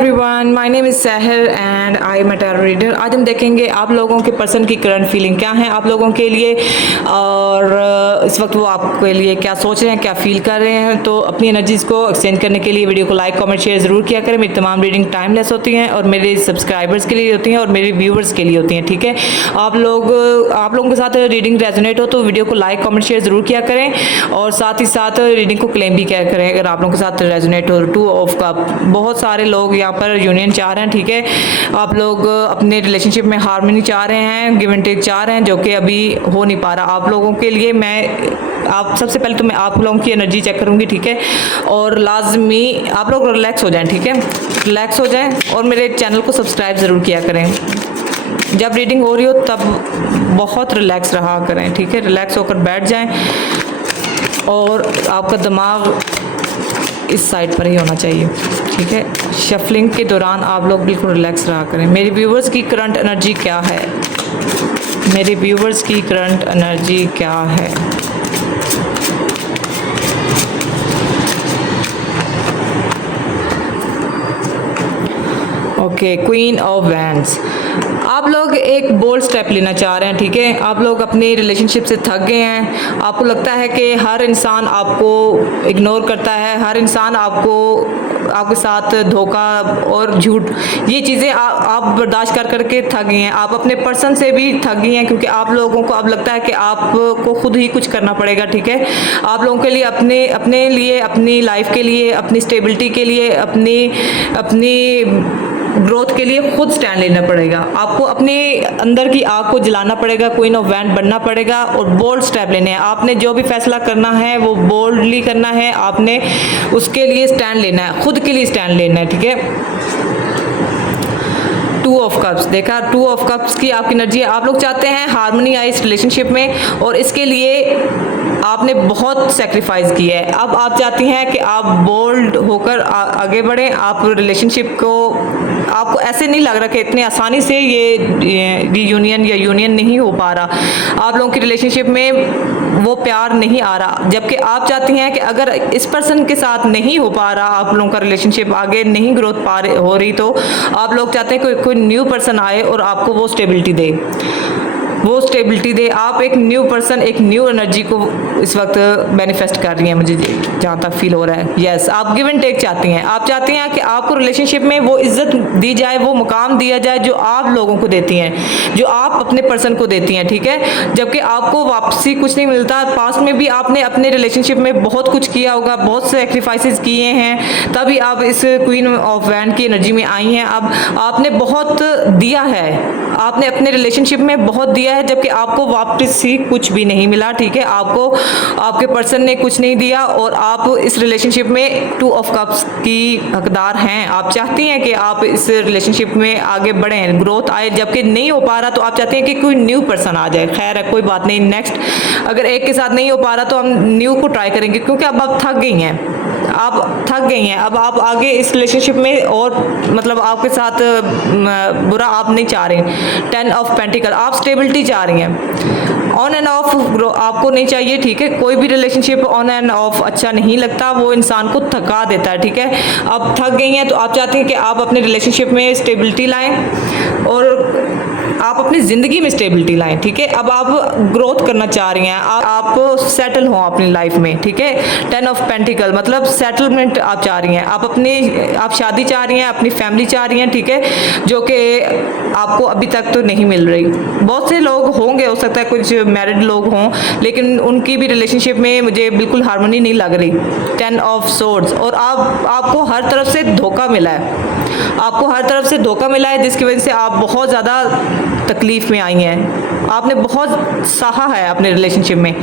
Everyone, my name is सहर and I am a tarot reader. आज हम देखेंगे आप लोगों के पर्सन की करंट फीलिंग क्या है आप लोगों के लिए, और इस वक्त वो आपके लिए क्या सोच रहे हैं, क्या फील कर रहे हैं। तो अपनी एनर्जीज़ को एक्सचेंज करने के लिए वीडियो को लाइक कमेंट शेयर ज़रूर किया करें। मेरी तमाम रीडिंग टाइमलेस होती हैं और मेरे सब्सक्राइबर्स के लिए होती हैं और मेरे व्यूवर्स के लिए होती हैं। ठीक है, आप लोगों के साथ रीडिंग रेजोनेट हो तो वीडियो को लाइक कमेंट शेयर ज़रूर किया करें और साथ ही साथ रीडिंग को क्लेम भी किया करें अगर आप लोगों के साथ रेजोनेट हो। 2 ऑफ कप, बहुत सारे लोग यहाँ पर यूनियन चाह रहे हैं। ठीक है, आप लोग अपने रिलेशनशिप में हार्मनी चाह रहे हैं, गिव एंड टेक चाह रहे हैं, जो कि अभी हो नहीं पा रहा आप लोगों के लिए। आप सबसे पहले तो मैं आप लोगों की एनर्जी चेक करूंगी। ठीक है, और लाजमी आप लोग रिलैक्स हो जाएं। ठीक है, रिलैक्स हो जाएं और मेरे चैनल को सब्सक्राइब ज़रूर किया करें। जब रीडिंग हो रही हो तब बहुत रिलैक्स रहा करें। ठीक है, रिलैक्स होकर बैठ जाएं और आपका दिमाग इस साइड पर ही होना चाहिए। ठीक है, शफलिंग के दौरान आप लोग बिल्कुल रिलैक्स रहा करें। मेरे व्यूवर्स की करंट एनर्जी क्या है, मेरे व्यूवर्स की करंट एनर्जी क्या है। Okay, queen of wands. आप लोग एक बोल्ड स्टेप लेना चाह रहे हैं। ठीक है, आप लोग अपने रिलेशनशिप से थक गए हैं। आपको लगता है कि हर इंसान आपको इग्नोर करता है, हर इंसान आपके साथ धोखा और झूठ, ये चीज़ें आप बर्दाश्त कर करके थक गई हैं। आप अपने पर्सन से भी थक गई हैं क्योंकि आप लोगों को अब लगता है कि आपको खुद ही कुछ करना पड़ेगा। ठीक है, आप लोगों के लिए अपने लिए, अपनी लाइफ के लिए, अपनी स्टेबिलिटी के लिए, अपनी ग्रोथ के लिए खुद स्टैंड लेना पड़ेगा। आपको अपने अंदर की आग को जलाना पड़ेगा, क्वीन ऑफ वैंड बनना पड़ेगा और बोल्ड स्टेप लेने हैं। आपने जो भी फैसला करना है वो बोल्डली करना है, आपने उसके लिए स्टैंड लेना है, खुद के लिए स्टैंड लेना है। ठीक है, 2 ऑफ कप्स देखा, 2 ऑफ कप्स की आपकी एनर्जी है। आप लोग चाहते हैं हार्मनी आए इस रिलेशनशिप में और इसके लिए आपने बहुत सेक्रीफाइस किया है। अब आप चाहती हैं कि आप बोल्ड होकर आगे बढ़ें। आप रिलेशनशिप को, आपको ऐसे नहीं लग रहा कि इतनी आसानी से ये यूनियन या यूनियन नहीं हो पा रहा, आप लोगों की रिलेशनशिप में वो प्यार नहीं आ रहा, जबकि आप चाहती हैं कि अगर इस पर्सन के साथ नहीं हो पा रहा, आप लोगों का रिलेशनशिप आगे नहीं ग्रोथ हो रही, तो आप लोग चाहते हैं कोई न्यू पर्सन आए और आपको वो स्टेबिलिटी दे, वो स्टेबिलिटी दे। आप एक न्यू पर्सन, एक न्यू एनर्जी को इस वक्त मैनिफेस्ट कर रही हैं, मुझे जहाँ तक फील हो रहा है। यस, आप गिव एंड टेक चाहती हैं। आप चाहती हैं कि आपको रिलेशनशिप में वो इज्जत दी जाए, वो मुकाम दिया जाए जो आप लोगों को देती हैं, जो आप अपने पर्सन को देती हैं। ठीक है, जबकि आपको वापसी कुछ नहीं मिलता। पास्ट में भी आपने अपने रिलेशनशिप में बहुत कुछ किया होगा, बहुत सेक्रीफाइसेस किए हैं, तभी आप इस क्वीन ऑफ वैंड की एनर्जी में आई हैं। अब आपने बहुत दिया है, आपने अपने रिलेशनशिप में बहुत दिया है, जबकि आपको वापस ही कुछ भी नहीं मिला। ठीक है, आपको आपके पर्सन ने कुछ नहीं दिया और आप इस रिलेशनशिप में 2 ऑफ कप्स की हकदार हैं। आप चाहती हैं कि आप इस रिलेशनशिप में आगे बढ़ें, ग्रोथ आए, जबकि नहीं हो पा रहा तो आप चाहती हैं कि कोई न्यू पर्सन आ जाए। खैर है, कोई बात नहीं, नेक्स्ट अगर एक के साथ नहीं हो पा रहा तो हम न्यू को ट्राई करेंगे, क्योंकि अब आप थक गई हैं, आप थक गई हैं। अब आप आगे इस रिलेशनशिप में और मतलब आपके साथ बुरा आप नहीं चाह रहे। 10 ऑफ पेंटिकल, आप स्टेबिलिटी चाह रही हैं। ऑन एंड ऑफ आपको नहीं चाहिए। ठीक है, कोई भी रिलेशनशिप ऑन एंड ऑफ अच्छा नहीं लगता, वो इंसान को थका देता है। ठीक है, अब थक गई हैं तो आप चाहती हैं कि आप अपने रिलेशनशिप में स्टेबिलिटी लाएं और आप अपनी ज़िंदगी में स्टेबिलिटी लाएं। ठीक है, अब आप ग्रोथ करना चाह रही हैं, आप सेटल हों अपनी लाइफ में। ठीक है, 10 ऑफ पेंटिकल मतलब सेटलमेंट आप चाह रही हैं, आप शादी चाह रही हैं, अपनी फैमिली चाह रही हैं। ठीक है, जो कि आपको अभी तक तो नहीं मिल रही। बहुत से लोग होंगे, हो सकता है कुछ मैरिड लोग हों, लेकिन उनकी भी रिलेशनशिप में मुझे बिल्कुल हार्मनी नहीं लग रही। 10 ऑफ सोर्ड्स, और आपको हर तरफ से धोखा मिला है, आपको हर तरफ से धोखा मिला है, जिसकी वजह से आप बहुत ज़्यादा तकलीफ़ में आई हैं। आपने बहुत सहा है अपने रिलेशनशिप में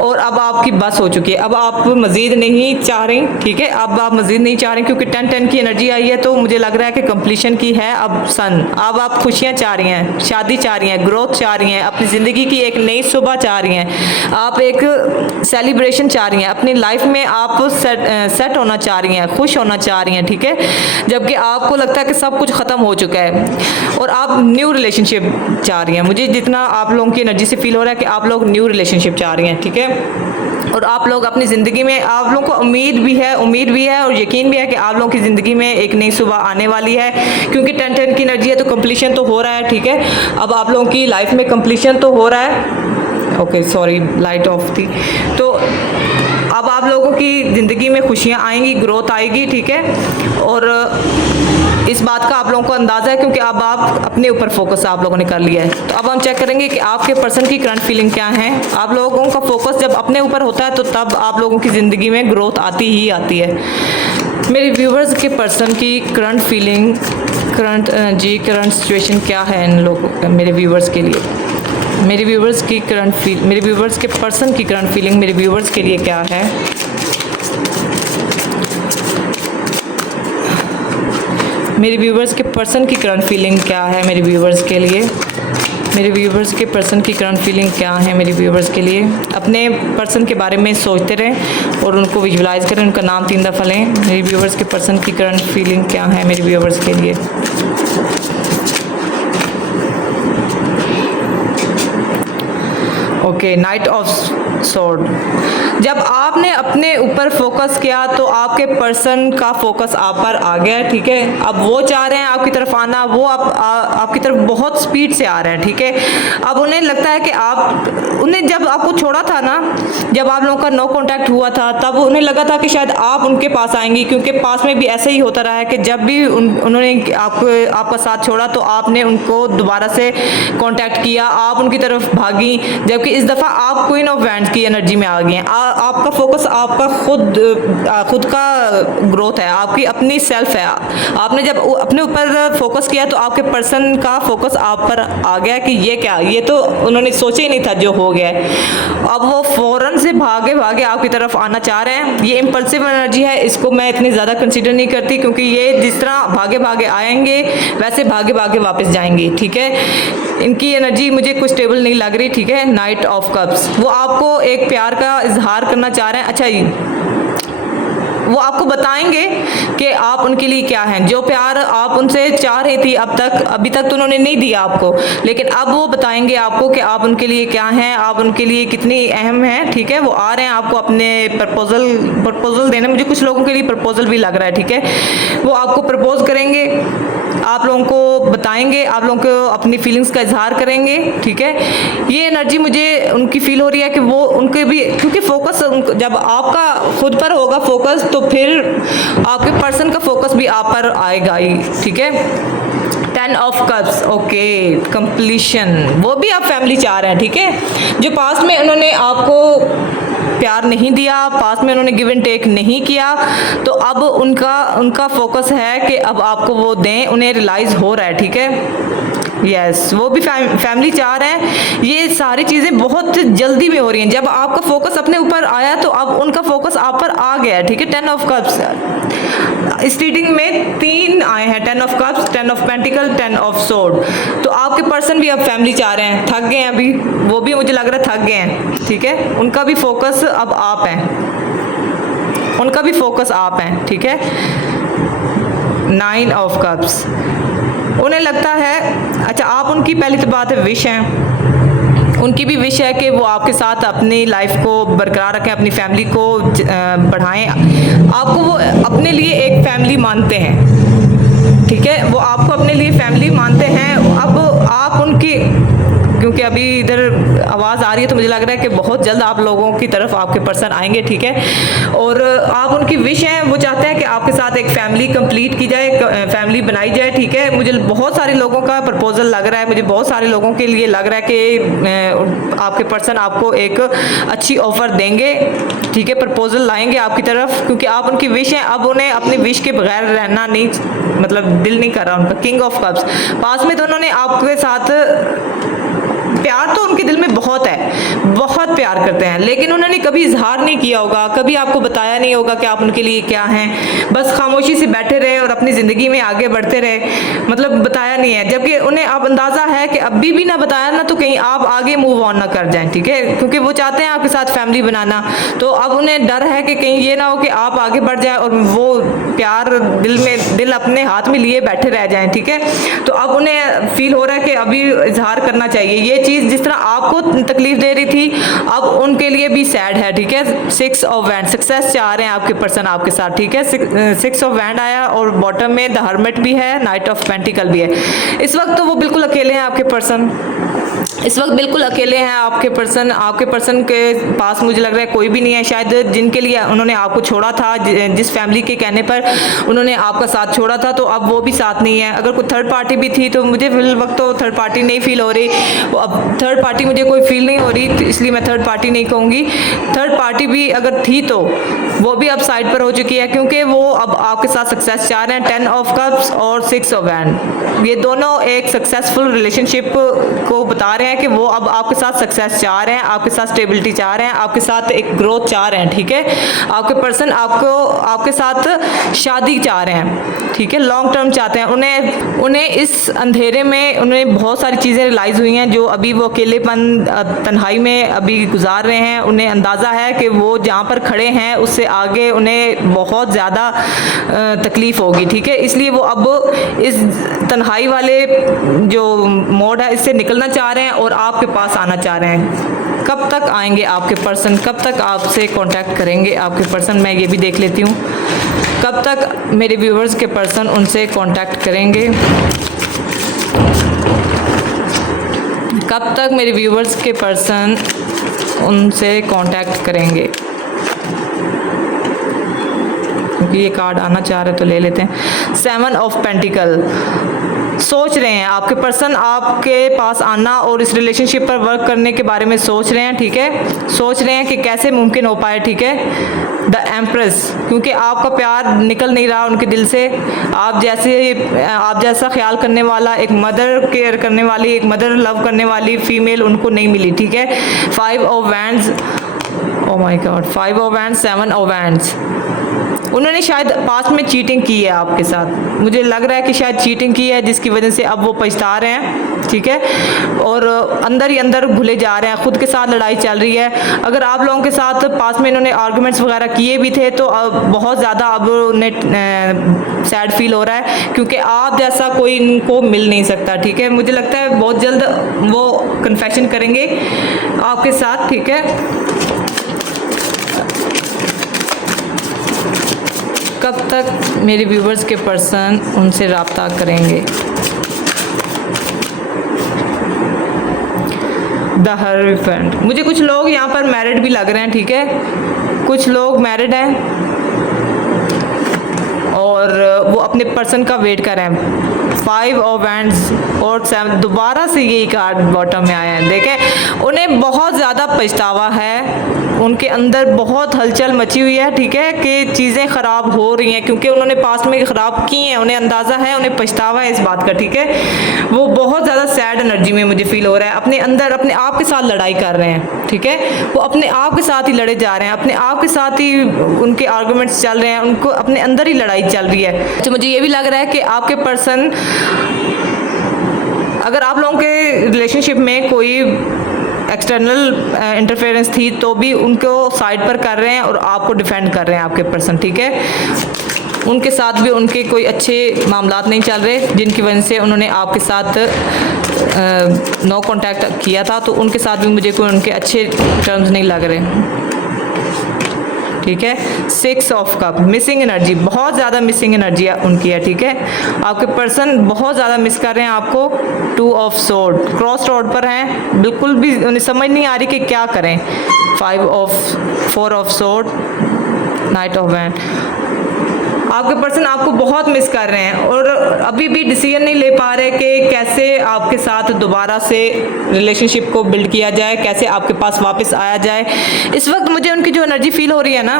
और अब आपकी बस हो चुकी है। अब आप मज़ीद नहीं चाह रही। ठीक है, अब आप मज़ीद नहीं चाह रही क्योंकि 10-10 की एनर्जी आई है, तो मुझे लग रहा है कि कंप्लीशन की है अब सन। अब आप खुशियाँ चाह रही हैं, शादी चाह रही हैं, ग्रोथ चाह रही हैं, अपनी ज़िंदगी की एक नई सुबह चाह रही हैं, आप एक सेलिब्रेशन चाह रही हैं, अपनी लाइफ में आप सेट होना चाह रही हैं, खुश होना चाह रही हैं। ठीक है, जबकि आपको लगता है कि सब कुछ ख़त्म हो चुका है और आप न्यू रिलेशनशिप चाह रही हैं। मुझे जितना आप लोगों की एनर्जी से फील हो रहा है कि आप लोग न्यू रिलेशनशिप चाह रही हैं। ठीक है, और आप लोग अपनी ज़िंदगी में, आप लोगों को उम्मीद भी है और यकीन भी है कि आप लोगों की ज़िंदगी में एक नई सुबह आने वाली है, क्योंकि 10-10 की एनर्जी है तो कंप्लीशन तो हो रहा है, ठीक है। अब आप लोगों की लाइफ में कंप्लीशन तो हो रहा है। ओके सॉरी, लाइट ऑफ थी। तो अब आप लोगों की ज़िंदगी में खुशियाँ आएंगी, ग्रोथ आएगी, ठीक है। और इस बात का आप लोगों को अंदाज़ा है क्योंकि अब आप अपने ऊपर फोकस आप लोगों ने कर लिया है। तो अब हम चेक करेंगे कि आपके पर्सन की करंट फीलिंग क्या है। आप लोगों का फोकस जब अपने ऊपर होता है तो तब आप लोगों की ज़िंदगी में ग्रोथ आती ही आती है। मेरे व्यूवर्स के पर्सन की करंट फीलिंग, करंट सिचुएशन क्या है इन लोगों, मेरे व्यूवर्स के लिए, मेरे व्यूवर्स के पर्सन की करंट फीलिंग मेरे व्यूवर्स के लिए क्या है। मेरे व्यूवर्स के पर्सन की करंट फीलिंग क्या है मेरे व्यूवर्स के लिए, मेरे व्यूवर्स के पर्सन की करंट फीलिंग क्या है मेरे व्यूवर्स के लिए। अपने पर्सन के बारे में सोचते रहें और उनको विजुलाइज करें, उनका नाम 3 दफ़ा लें। मेरे व्यूवर्स के पर्सन की करंट फीलिंग क्या है मेरे व्यूवर्स के लिए। Okay, night of sword. जब आपने अपने ऊपर फोकस किया तो आपके पर्सन का फोकस आप पर आ गया, ठीक है। अब वो चाह रहे हैं आपकी तरफ आना, वो आपकी तरफ बहुत स्पीड से आ रहे हैं, ठीक है। अब उन्हें लगता है कि उन्हें जब आपको छोड़ा था ना, जब आप लोगों का नो कांटेक्ट हुआ था, तब उन्हें लगा था कि शायद आप उनके पास आएंगी, क्योंकि पास में भी ऐसा ही होता रहा है कि जब भी उन्होंने आपका साथ छोड़ा तो आपने उनको दोबारा से कांटेक्ट किया, आप उनकी तरफ भागी। जबकि इस दफ़ा आप क्वीन ऑफ वैंड्स की एनर्जी में आ गई हैं। आपका फोकस आपका खुद का ग्रोथ है, आपकी अपनी सेल्फ है। आपने जब अपने ऊपर फोकस किया तो आपके पर्सन का फोकस आप पर आ गया कि ये तो उन्होंने सोचा ही नहीं था जो हो गया है। अब वो फौरन से भागे आपकी तरफ आना चाह रहे हैं। ये इम्पल्सिव एनर्जी है, इसको मैं इतनी ज़्यादा कंसीडर नहीं करती, क्योंकि ये जिस तरह भागे आएंगे वैसे भागे वापस जाएंगे, ठीक है। इनकी एनर्जी मुझे कुछ स्टेबल नहीं लग रही, ठीक है। नाइट ऑफ कप्स, वो आपको एक प्यार का इजहार करना चाह रहे हैं। अच्छा जी, वो आपको बताएंगे कि आप उनके लिए क्या हैं। जो प्यार आप उनसे चाह रही थी अभी तक तो उन्होंने नहीं दिया आपको, लेकिन अब वो बताएंगे आपको कि आप उनके लिए क्या हैं, आप उनके लिए कितनी अहम हैं, ठीक है। वो आ रहे हैं आपको अपने प्रपोजल देने। मुझे कुछ लोगों के लिए प्रपोजल भी लग रहा है, ठीक है। वो आपको प्रपोज करेंगे, आप लोगों को बताएंगे, आप लोगों को अपनी फीलिंग्स का इजहार करेंगे, ठीक है। ये एनर्जी मुझे उनकी फील हो रही है कि वो उनके भी, क्योंकि फोकस जब आपका खुद पर होगा फोकस तो फिर आपके पर्सन का फोकस भी आप पर आएगा ही, ठीक है। 10 ऑफ कप्स, ओके, कंप्लीशन। वो भी आप फैमिली चाह रहे हैं, ठीक है। जो पास में उन्होंने आपको प्यार नहीं दिया, पास में उन्होंने गिव एंड टेक नहीं किया, तो अब उनका फोकस है कि अब आपको वो दें। उन्हें रियलाइज़ हो रहा है, ठीक है। यस, वो भी फैमिली चाह रहे हैं। ये सारी चीज़ें बहुत जल्दी में हो रही हैं। जब आपका फोकस अपने ऊपर आया तो अब उनका फोकस आप पर आ गया, ठीक है। 10 ऑफ कप्स इस रीडिंग में 3 आए हैं, 10 of cups, 10 of pentacle, 10 of sword. तो आपके पर्सन भी अब फैमिली चाह रहे हैं, थक गए हैं अभी, वो भी मुझे लग रहा है थक गए हैं, ठीक है। उनका भी फोकस अब आप हैं, उनका भी फोकस आप हैं, ठीक है। 9 ऑफ कप्स, उन्हें लगता है, अच्छा, आप उनकी पहली तो बात है विश हैं, उनकी भी विश है कि वो आपके साथ अपनी लाइफ को बरकरार रखें, अपनी फैमिली को बढ़ाएं। आपको वो अपने लिए एक फैमिली मानते हैं, ठीक है। वो आपको अपने लिए फैमिली मानते हैं। अब आप उनकी, क्योंकि अभी इधर आवाज़ आ रही है तो मुझे लग रहा है कि बहुत जल्द आप लोगों की तरफ आपके पर्सन आएंगे, ठीक है। और आप उनकी विश हैं, वो चाहते हैं कि आपके साथ एक फैमिली कंप्लीट की जाए, फैमिली बनाई जाए, ठीक है। मुझे बहुत सारे लोगों का प्रपोजल लग रहा है, मुझे बहुत सारे लोगों के लिए लग रहा है कि आपके पर्सन आपको एक अच्छी ऑफ़र देंगे, ठीक है। प्रपोजल लाएंगे आपकी तरफ, क्योंकि आप उनकी विश हैं। अब उन्हें अपनी विश के बगैर रहना नहीं, मतलब दिल नहीं कर रहा उनका। किंग ऑफ कप्स, पास में तो उन्होंने आपके साथ प्यार तो उनके दिल में बहुत है, बहुत प्यार करते हैं, लेकिन उन्होंने कभी इजहार नहीं किया होगा, कभी आपको बताया नहीं होगा कि आप उनके लिए क्या हैं। बस खामोशी से बैठे रहे और अपनी ज़िंदगी में आगे बढ़ते रहे, मतलब बताया नहीं है। जबकि उन्हें अब अंदाज़ा है कि अभी भी ना बताया ना तो कहीं आप आगे मूव ऑन ना कर जाएं, ठीक है। क्योंकि वो चाहते हैं आपके साथ फैमिली बनाना, तो अब उन्हें डर है कि कहीं ये ना हो कि आप आगे बढ़ जाए और वो प्यार दिल अपने हाथ में लिए बैठे रह जाएं, ठीक है। तो अब उन्हें फील हो रहा है कि अभी इजहार करना चाहिए। ये चीज़ चीज़ जिस तरह आपको तकलीफ दे रही थी, अब उनके लिए भी सैड है, ठीक है। 6 ऑफ वैंड, सक्सेस चाह रहे हैं आपके पर्सन आपके साथ, ठीक है। 6 ऑफ वैंड आया और बॉटम में द हर्मिट भी है, नाइट ऑफ पेंटिकल भी है। इस वक्त तो वो बिल्कुल अकेले हैं आपके पर्सन, इस वक्त बिल्कुल अकेले हैं आपके पर्सन के पास मुझे लग रहा है कोई भी नहीं है, शायद जिनके लिए उन्होंने आपको छोड़ा था, जिस फैमिली के कहने पर उन्होंने आपका साथ छोड़ा था, तो अब वो भी साथ नहीं है। अगर कोई थर्ड पार्टी भी थी तो मुझे फिल वक्त तो थर्ड पार्टी नहीं फील हो रही, अब थर्ड पार्टी मुझे कोई फील नहीं हो रही, तो इसलिए मैं थर्ड पार्टी नहीं कहूँगी। थर्ड पार्टी भी अगर थी तो वो भी अब साइड पर हो चुकी है, क्योंकि वो अब आपके साथ सक्सेस चाह रहे हैं। 10 ऑफ कप्स और 6 ऑफ वैंड, ये दोनों एक सक्सेसफुल रिलेशनशिप को बता रहे हैं कि वो अब आपके साथ सक्सेस चाह रहे हैं, आपके साथ स्टेबिलिटी चाह रहे हैं, आपके साथ एक ग्रोथ चाह रहे हैं, ठीक है। आपके पर्सन आपके साथ शादी चाह रहे हैं, ठीक है, लॉन्ग टर्म चाहते हैं। उन्हें इस अंधेरे में उन्हें बहुत सारी चीज़ें रियलाइज़ हुई हैं जो अभी वो अकेलेपन तन्हाई में अभी गुजार रहे हैं। उन्हें अंदाज़ा है कि वो जहाँ पर खड़े हैं उससे आगे उन्हें बहुत ज़्यादा तकलीफ़ होगी, ठीक है। इसलिए वो अब इस तन्हाई वाले जो मोड है इससे निकलना चाह रहे हैं और आपके पास आना चाह रहे हैं। कब तक आएंगे आपके पर्सन, कब तक आपसे कांटेक्ट करेंगे आपके पर्सन, मैं ये भी देख लेती हूँ। कब तक मेरे व्यूवर्स के पर्सन उनसे कांटेक्ट करेंगे, कब तक मेरे व्यूवर्स के पर्सन उनसे कांटेक्ट करेंगे, क्योंकि ये कार्ड आना चाह रहे तो ले लेते हैं। 7 ऑफ पेंटिकल, सोच रहे हैं आपके पर्सन आपके पास आना और इस रिलेशनशिप पर वर्क करने के बारे में सोच रहे हैं, ठीक है। सोच रहे हैं कि कैसे मुमकिन हो पाए, ठीक है। द एम्प्रेस, क्योंकि आपका प्यार निकल नहीं रहा उनके दिल से। आप जैसा ख्याल करने वाला, एक मदर केयर करने वाली, एक मदर लव करने वाली फीमेल उनको नहीं मिली, ठीक है। 5 of wands, oh my God, 5 of wands, 7 of wands. उन्होंने शायद पास्ट में चीटिंग की है आपके साथ, मुझे लग रहा है कि शायद चीटिंग की है जिसकी वजह से अब वो पछता रहे हैं, ठीक है। और अंदर ही अंदर भूले जा रहे हैं, खुद के साथ लड़ाई चल रही है। अगर आप लोगों के साथ पास में इन्होंने आर्गूमेंट्स वगैरह किए भी थे तो अब बहुत ज़्यादा अब उन्हें सैड फील हो रहा है, क्योंकि आप जैसा कोई इनको मिल नहीं सकता, ठीक है। मुझे लगता है बहुत जल्द वो कन्फेशन करेंगे आपके साथ, ठीक है। कब तक मेरे व्यूवर्स के पर्सन उनसे रब्ता करेंगे। द हर्मिट, मुझे कुछ लोग यहाँ पर मैरिड भी लग रहे हैं, ठीक है। कुछ लोग मैरिड हैं और वो अपने पर्सन का वेट कर रहे हैं। 5 ऑफ वैंड्स और 7, दोबारा से यही कार्ड बॉटम में आया है। देखें, उन्हें बहुत ज़्यादा पछतावा है, उनके अंदर बहुत हलचल मची हुई है, ठीक है, कि चीज़ें ख़राब हो रही हैं क्योंकि उन्होंने पास्ट में ख़राब की हैं। उन्हें अंदाज़ा है, उन्हें पछतावा है इस बात का, ठीक है। वो बहुत ज़्यादा सैड एनर्जी में मुझे फील हो रहा है, अपने अंदर अपने आप के साथ लड़ाई कर रहे हैं, ठीक है। वो अपने आप के साथ ही लड़े जा रहे हैं, अपने आप के साथ ही उनके आर्गूमेंट्स चल रहे हैं, उनको अपने अंदर ही लड़ाई चल रही है। तो मुझे ये भी लग रहा है कि आपके पर्सन, अगर आप लोगों के रिलेशनशिप में कोई एक्सटर्नल इंटरफेरेंस थी तो भी उनको साइड पर कर रहे हैं और आपको डिफेंड कर रहे हैं आपके पर्सन, ठीक है। उनके साथ भी उनके कोई अच्छे मामलात नहीं चल रहे जिनकी वजह से उन्होंने आपके साथ नो कांटेक्ट किया था, तो उनके साथ भी मुझे कोई उनके अच्छे टर्म्स नहीं लग रहे, ठीक है। 6 ऑफ कप, मिसिंग एनर्जी, बहुत ज़्यादा मिसिंग एनर्जी उनकी है, ठीक है। आपके पर्सन बहुत ज़्यादा मिस कर रहे हैं आपको। 2 ऑफ सोर्ड, क्रॉस रोड पर हैं, बिल्कुल भी उन्हें समझ नहीं आ रही कि क्या करें। 4 of sword, night of wand. आपके पर्सन आपको बहुत मिस कर रहे हैं और अभी भी डिसीजन नहीं ले पा रहे कि कैसे आपके साथ दोबारा से रिलेशनशिप को बिल्ड किया जाए, कैसे आपके पास वापस आया जाए। इस वक्त मुझे उनकी जो एनर्जी फील हो रही है ना,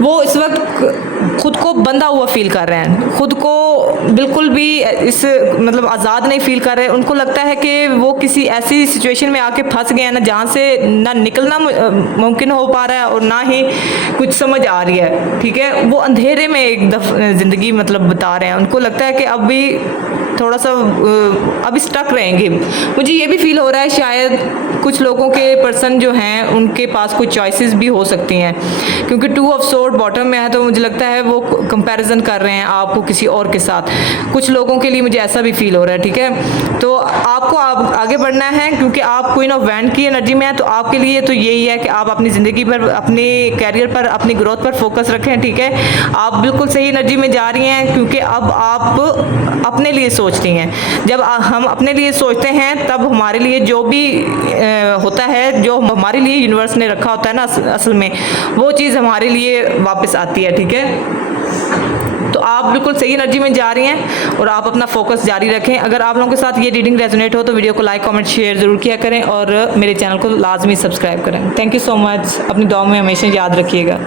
वो इस वक्त खुद को बंधा हुआ फील कर रहे हैं, खुद को बिल्कुल भी इस मतलब आज़ाद नहीं फील कर रहे। उनको लगता है कि वो किसी ऐसी सिचुएशन में आके फंस गए हैं ना जहाँ से ना निकलना मुमकिन हो पा रहा है और ना ही कुछ समझ आ रही है, ठीक है। वो अंधेरे में एक ज़िंदगी मतलब बता रहे हैं, उनको लगता है कि अब भी थोड़ा सा अभी स्टक रहेंगे। मुझे ये भी फील हो रहा है शायद कुछ लोगों के पर्सन जो हैं उनके पास कुछ चॉइसेस भी हो सकती हैं, क्योंकि 2 ऑफ सोर्ड बॉटम में है तो मुझे लगता है वो कंपैरिजन कर रहे हैं आपको किसी और के साथ। कुछ लोगों के लिए मुझे ऐसा भी फील हो रहा है, ठीक है। तो आपको आगे बढ़ना है, क्योंकि आप क्वीन ऑफ वैंड की एनर्जी में है, तो आपके लिए तो यही है कि आप अपनी ज़िंदगी पर, अपने कैरियर पर, अपनी ग्रोथ पर फोकस रखें, ठीक है। आप बिल्कुल सही एनर्जी में जा रही हैं, क्योंकि अब आप अपने लिए सोच रही हैं। जब हम अपने लिए सोचते हैं तब हमारे लिए जो भी होता है, जो हमारे लिए यूनिवर्स ने रखा होता है ना असल में, वो चीज़ हमारे लिए वापस आती है, ठीक है। तो आप बिल्कुल सही एनर्जी में जा रही हैं और आप अपना फोकस जारी रखें। अगर आप लोगों के साथ ये रीडिंग रेजोनेट हो तो वीडियो को लाइक, कमेंट, शेयर ज़रूर किया करें और मेरे चैनल को लाजमी सब्सक्राइब करें। Thank you so much. अपनी दुआ में हमेशा याद रखिएगा।